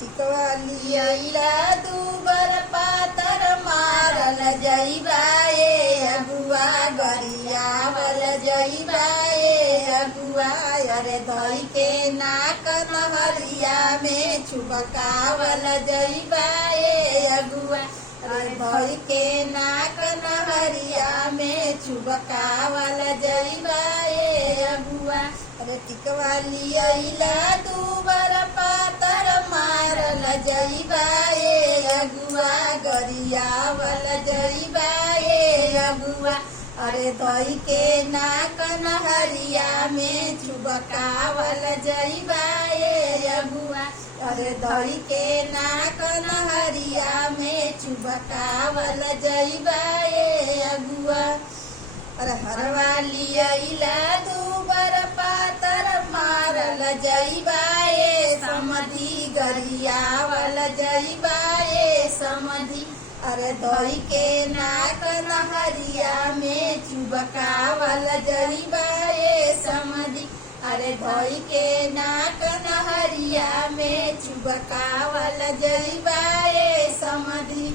टिकवा लिया दूबर पातर मारल जइबा ए अगुआ गरियावल जइबा ए अगुआ अरे धई के नाक नहरिया में छुबकावल जइबा ए अगुआ अरे धई के नाक नहरिया में छुबकावल जइबा ए अगुआ अरे टिकवा लिया दूबर पातर मारल जइबा ए अगुआ गरियावल जइबा ए अगुआ अरे धई के नाक नहरिया में छुबकावल जइबा ए अगुआ अरे धई के नाक नहरिया में छुबकावल जइबा ए अगुआ अरे हरवा लिया दूबर पातर मारल जइबा ए समधी गरियावल जइबा ए समधी अरे धई के नाक नहरिया में छुबकावल जइबा ए समधी अरे धई के नाक नहरिया में छुबकावल जइबा ए समधी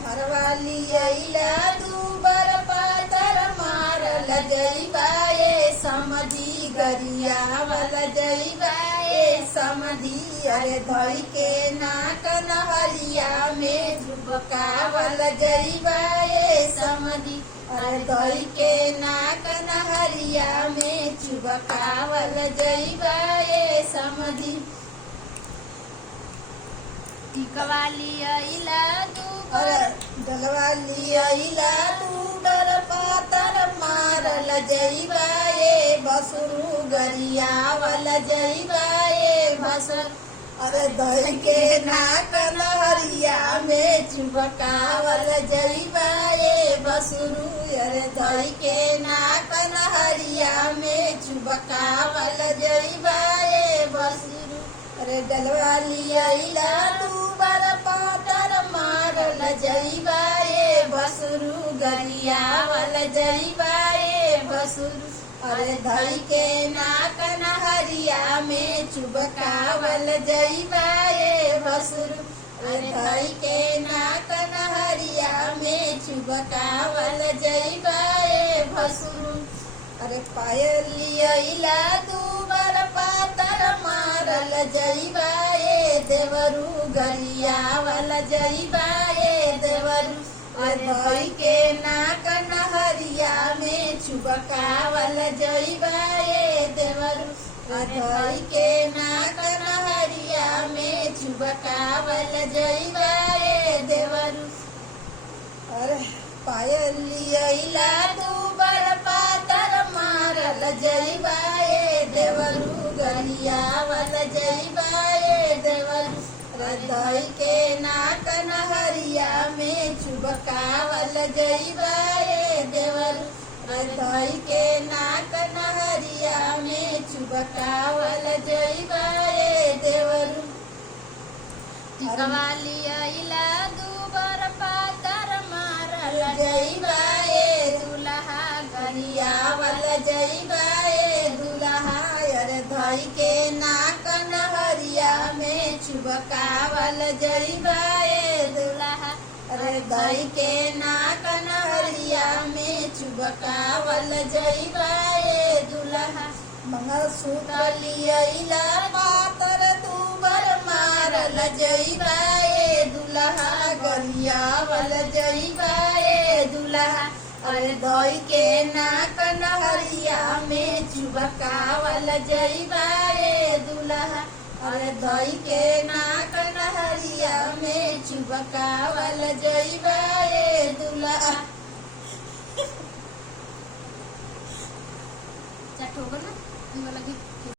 हरवा लिया दूबर पातर मारल जइबा ए समधी गरियावल जइबा ए समधी अरे धई के नाक नहरिया में छुबकावल जइबा ए समधी अरे धई के नाक नहरिया में छुबकावल जइबा ए समधी टिकवा लिया दूबर डलवा लिया दूबर पातर मारल जइबा ए बसुरु गरियावल जइबा ए बसर अरे धई के नाक नहरिया में छुबकावल जइबा ए बसुरु अरे धई के नाक नहरिया में छुबकावल जइबा ए बसुरु अरे डलवा लिया दूबर पातर मारल जइबा ए बसुरु गरियावल जइबा ए बसुरु अरे धई के नाक नहरिया में छुबकावल जइबा ए बसुरु अरे धई के नाक नहरिया में छुबकावल जइबा ए बसुरु अरे पायल लिया दूबर पातर मारल जइबा ए देवरु गरियावल जइबा ए देवरु अरे धई के नाक नहरिया में छुबकावल जइबा ए देवरु अरे धई के नाक नहरिया में छुबकावल जइबा ए देवरु अरे पायल लिया दूबर पातर मारल जइबा ए देवरु गरियावल जइबा ए देवरु धई के नाक नहरिया में छुबकावल जइबा ए देवरु धई के नाक नहरिया में छुबकावल जइबा ए देवरु टिकवा लिया दूबर पातर मारल जइबा ए दुल्हा गरियावल जइबा ए दुल्हा अरे धई के नाक नहरिया में छुबकावल जइबा ए दुल्हा अरे धई के नाक नहरिया में छुबकावल जइबा ए दुल्हा मंगलसूत्र लिया पातर दूबर मारल जइबा ए दुल्हा गरियावल जइबा ए दुल्हा अरे धई के नाक नहरिया में छुबकावल जइबा ए दुल्हा अरे धई के नाक नहरिया में छुबकावल जइबा ए